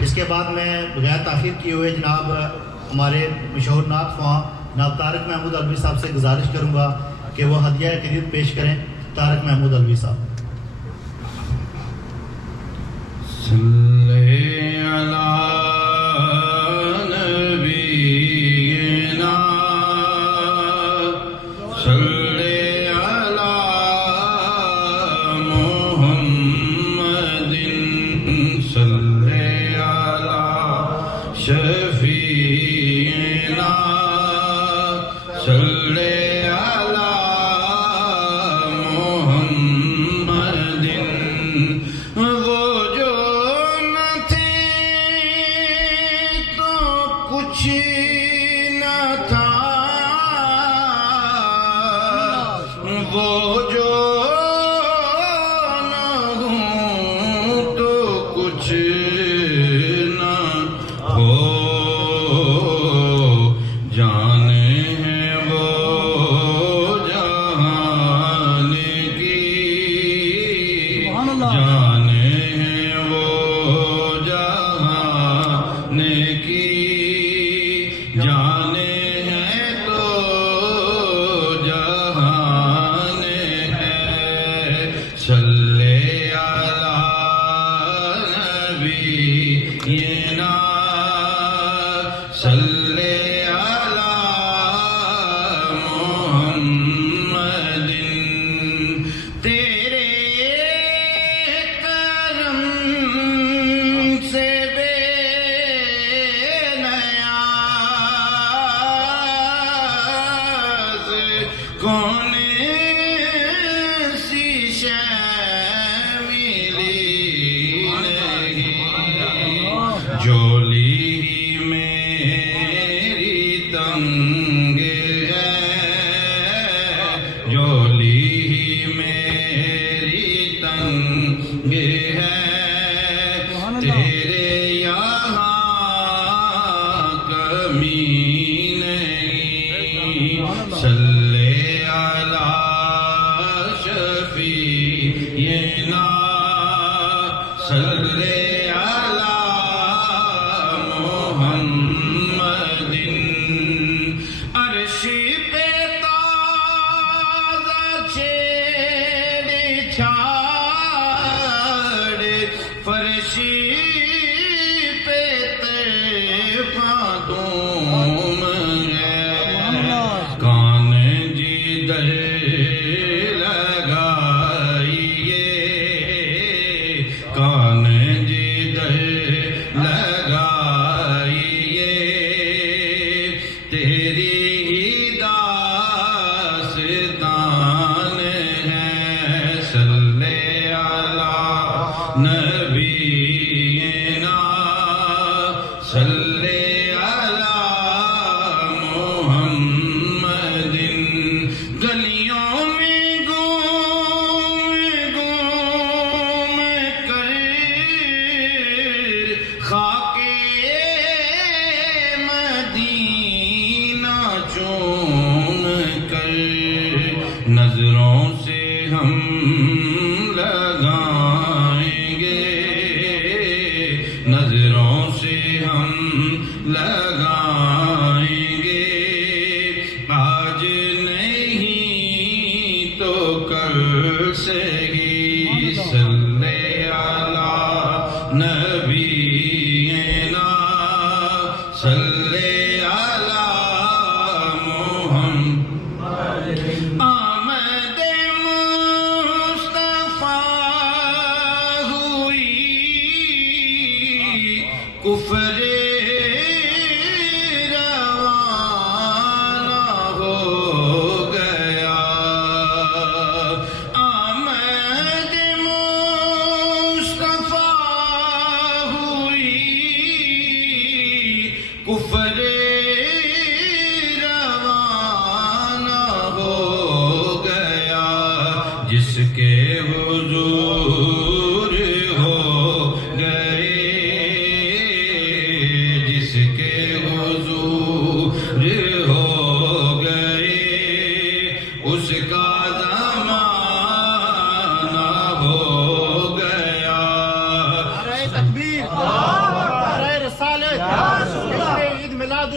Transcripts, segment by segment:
اس کے بعد میں بغیر تاخیر کیے ہوئے جناب ہمارے مشہور نعت خواں جناب طارق محمود علوی صاحب سے گزارش کروں گا کہ وہ ہدیہ عقیدت پیش کریں. طارق محمود علوی صاحب. صلی علی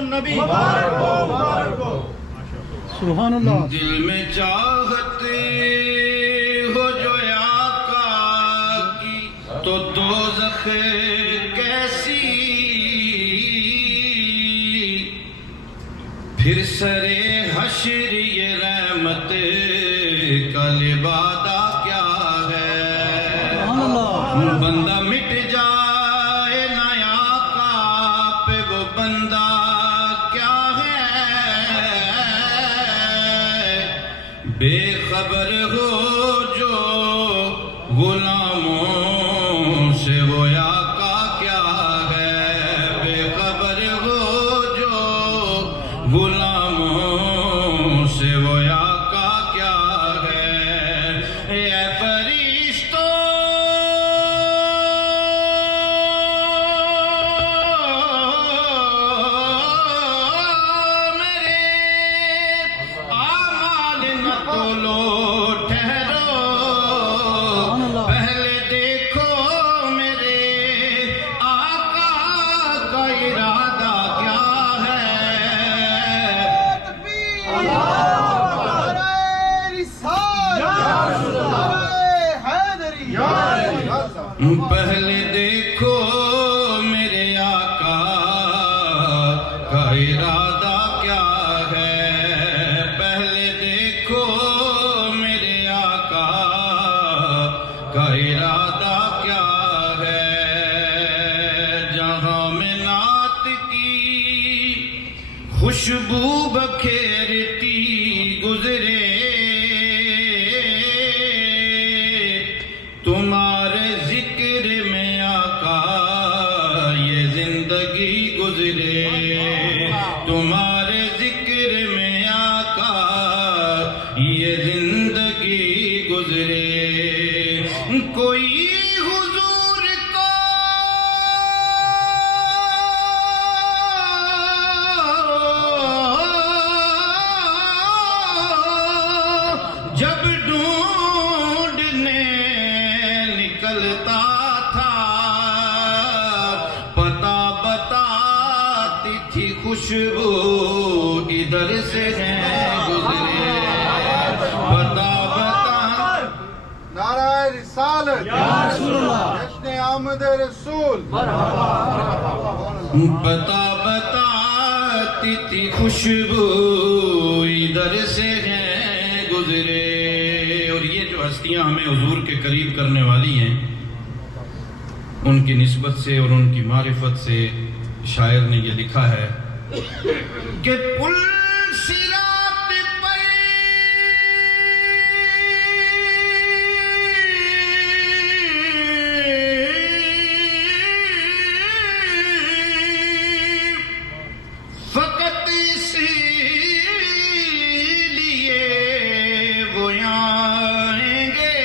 النبی سبحان اللہ. دل میں چاہت ہو جو آقا کی تو دوزخ کیسی، پھر سرے حشر یہ رحمت کا لبادہ کیا ہے. سبحان اللہ. بندہ مٹ جائے نہ آقا پہ وہ بندہ کیا ہے. بے خبر ہو جو غلاموں سے وہ آقا کیا ہے. بے خبر ہو جو غلاموں سے وہ آقا کیا ہے. اے فرشتوں میرے اعمال نہ تولو، ٹھہرو پہلے دیکھو میرے آقا کا ارادہ کیا ہے. پہلے دیکھو میرے آقا کا ارادہ کیا ہے. پہلے دیکھو میرے آقا کا ارادہ کیا ہے. جہاں میں نعت کی خوشبو بکھیرتی گزرے، تمہارے ذکر میں آقا یہ زندگی گزرے. تمہارے ذکر میں آقا یہ زندگی گزرے. کوئی حضور کو جب ڈھونڈنے نکلتا تھا، پتہ بتاتی تھی خوشبو ادھر سے ہیں گزرے. پتہ بتا نعرہ رسالت، جشن آمد رسول. پتہ بتاتی تھی خوشبو ادھر سے ہیں گزرے. اور یہ جو ہستیاں ہمیں حضور کے قریب کرنے والی ہیں، ان کی نسبت سے اور ان کی معرفت سے شاعر نے یہ لکھا ہے کہ پل صراط پر فقط اس لیے وہ آئیں گے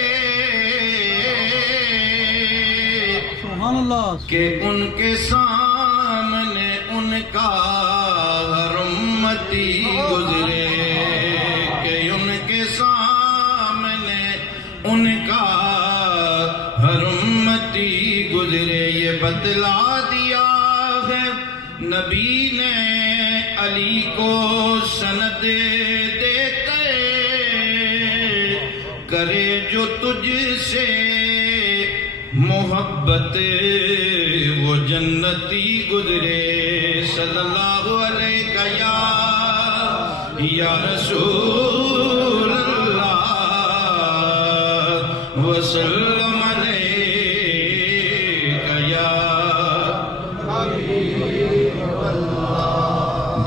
سبحان اللہ. کہ ان کے سامنے ان کا ہر امتی گزرے. کہ ان کے سامنے ان کا ہر امتی گزرے. یہ بتلا دیا ہے نبی نے علی کو سند دے کے، کرے جو تجھ سے محبت وہ جنتی گزرے. صلی اللہ علیہ یا رسول اللہ وسلم علیک یا.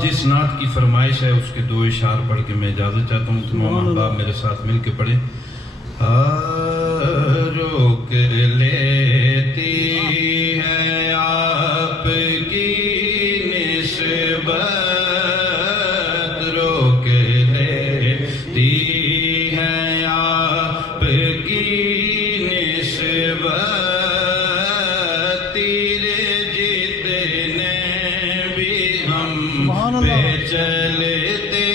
جس نعت کی فرمائش ہے اس کے دو اشعار پڑھ کے میں اجازت چاہتا ہوں. تمام احباب میرے ساتھ مل کے پڑھیں. روک لیتی ہے آپ کی نسبت، روک لیتی ہے آپ کی نسبت، تیرے جتنے بھی ہم پہ چلتے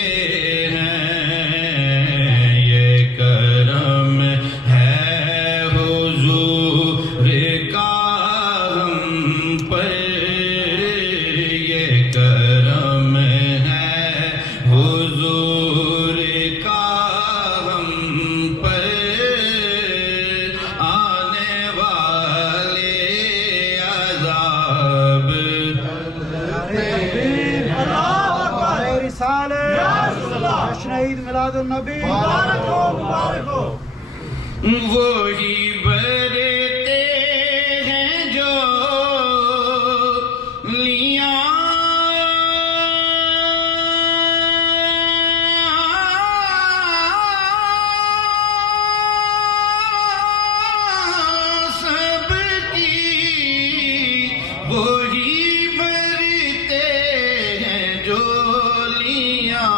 کرم عید میلاد النبی وہی برتے ہیں جو لیاں سب کی، وہی برتے ہیں جو لیاں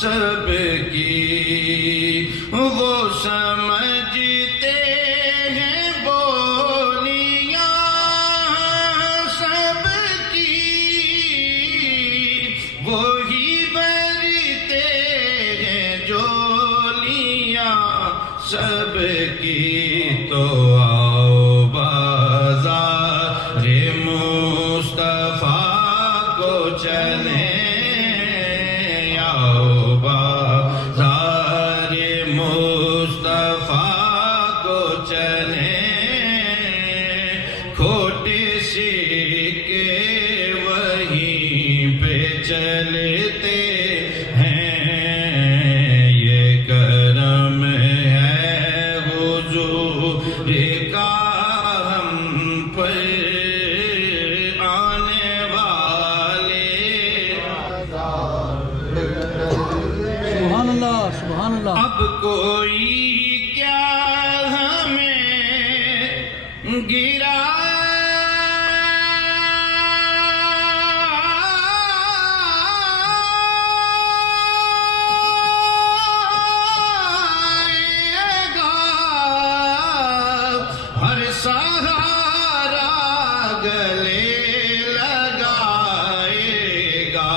سب کی، وہ سمجھتے ہیں بولیاں سب کی، وہی برتے ہیں جولیاں سب کی، تو آؤ بازار مصطفیٰ کو چلیں، آؤ بازار مصطفیٰ کو چلیں، کھوٹے سکے وہیں پہ چلتے ہیں، یہ کرم ہے حضور کا ہم پر آنے والے، سبحان اللہ سبحان اللہ اب کوئی کیا ہمیں گرا ہر سہارا گلے لگائے گا،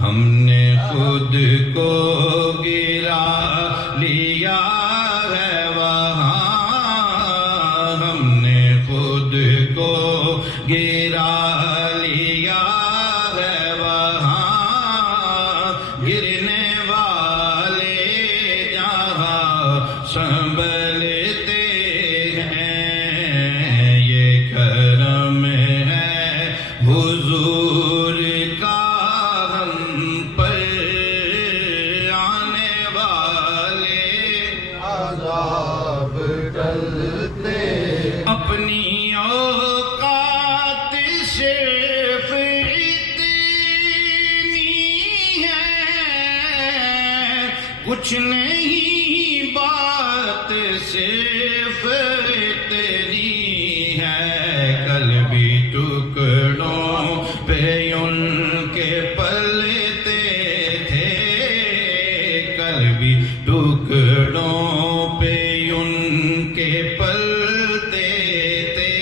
ہم نے خود کو گرا لیا ہے وہاں، ہم نے خود کو گرا لیا ہے وہاں، گرنے والے جہاں سنبھلتے ہیں، یہ کرم ہے حضور کا ہم پر آنے والے، عذاب ٹلتے اپنی اوقات صرف اتنی ہے، کچھ نہیں بات صرف اتنی ہے، کل بھی ٹکڑوں پہ ان کے پلتے تھے، کل بھی ٹکڑوں پہ ان کے پلتے تھے،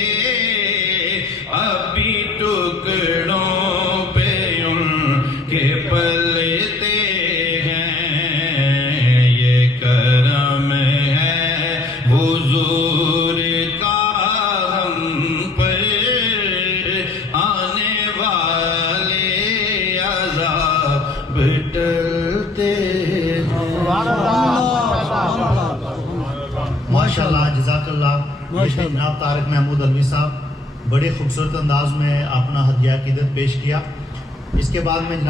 اب بھی ٹکڑوں پہ ان کے پلتے ہیں، یہ کرم ہے حضور کا ہم پر آنے والے، عذاب ٹلتے ہیں۔ ماشاء اللہ، جزاک اللہ۔ ماشاء اللہ۔ جناب طارق محمود الوی صاحب بڑے خوبصورت انداز میں اپنا ہدیہ عقیدت پیش کیا۔ اس کے بعد میں جناب